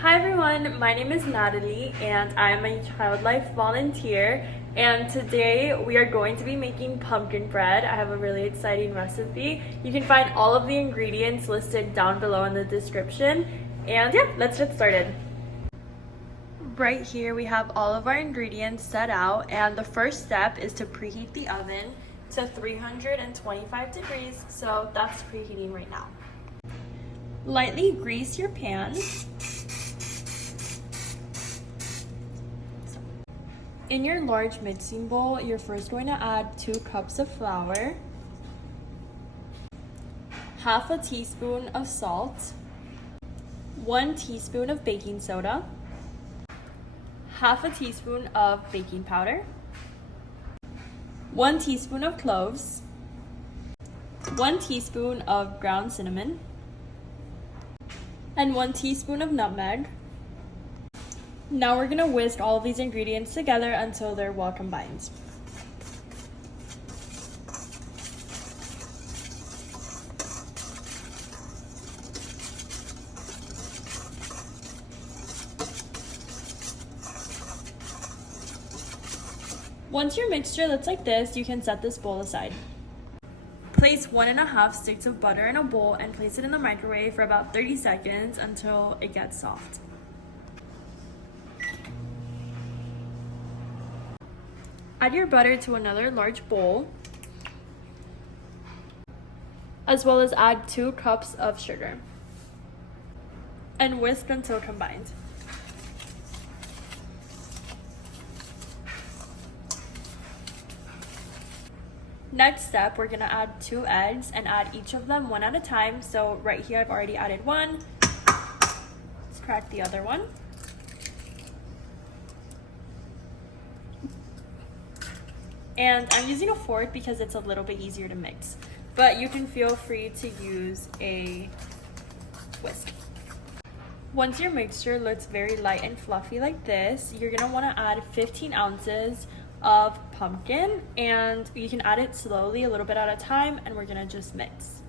Hi everyone, my name is Natalie and I'm a Child Life volunteer, and today we are going to be making pumpkin bread. I have a really exciting recipe. You can find all of the ingredients listed down below in the description, and yeah, let's get started. Right here we have all of our ingredients set out, and the first step is to preheat the oven to 325 degrees, so that's preheating right now. Lightly grease your pan. In your large mixing bowl, you're first going to add 2 cups of flour, half a teaspoon of salt, 1 teaspoon of baking soda, half a teaspoon of baking powder, 1 teaspoon of cloves, 1 teaspoon of ground cinnamon, and 1 teaspoon of nutmeg. Now we're going to whisk all of these ingredients together until they're well combined. Once your mixture looks like this, you can set this bowl aside. Place 1.5 sticks of butter in a bowl and place it in the microwave for about 30 seconds until it gets soft. Add your butter to another large bowl, as well as add 2 cups of sugar, and whisk until combined. Next step, we're going to add 2 eggs and add each of them one at a time. So right here I've already added one. Let's crack the other one. And I'm using a fork because it's a little bit easier to mix, but you can feel free to use a whisk. Once your mixture looks very light and fluffy like this, you're gonna wanna add 15 ounces of pumpkin, and you can add it slowly, a little bit at a time, and we're gonna just mix.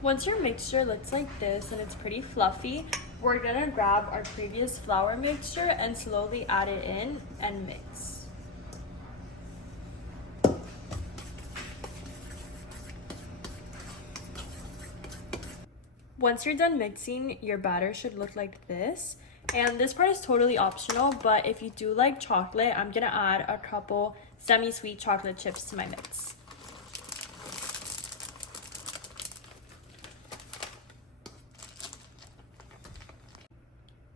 Once your mixture looks like this and it's pretty fluffy, we're gonna grab our previous flour mixture and slowly add it in and mix. Once you're done mixing, your batter should look like this. And this part is totally optional, but if you do like chocolate, I'm gonna add a couple semi-sweet chocolate chips to my mix.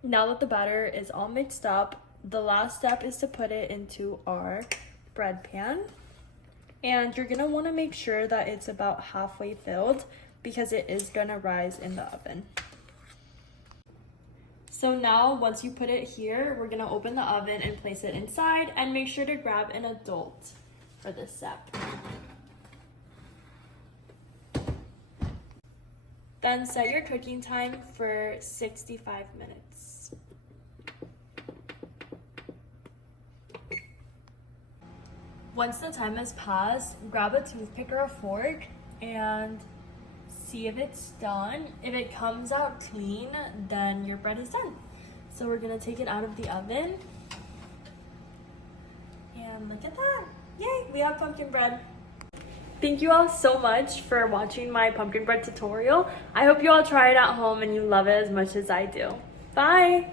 Now that the batter is all mixed up, the last step is to put it into our bread pan. And you're gonna wanna make sure that it's about halfway filled because it is gonna rise in the oven. So now, once you put it here, we're gonna open the oven and place it inside, and make sure to grab an adult for this step. Then set your cooking time for 65 minutes. Once the time has passed, grab a toothpick or a fork and see if it's done. If it comes out clean, then your bread is done. So we're gonna take it out of the oven. And look at that. Yay, we have pumpkin bread. Thank you all so much for watching my pumpkin bread tutorial. I hope you all try it at home and you love it as much as I do. Bye!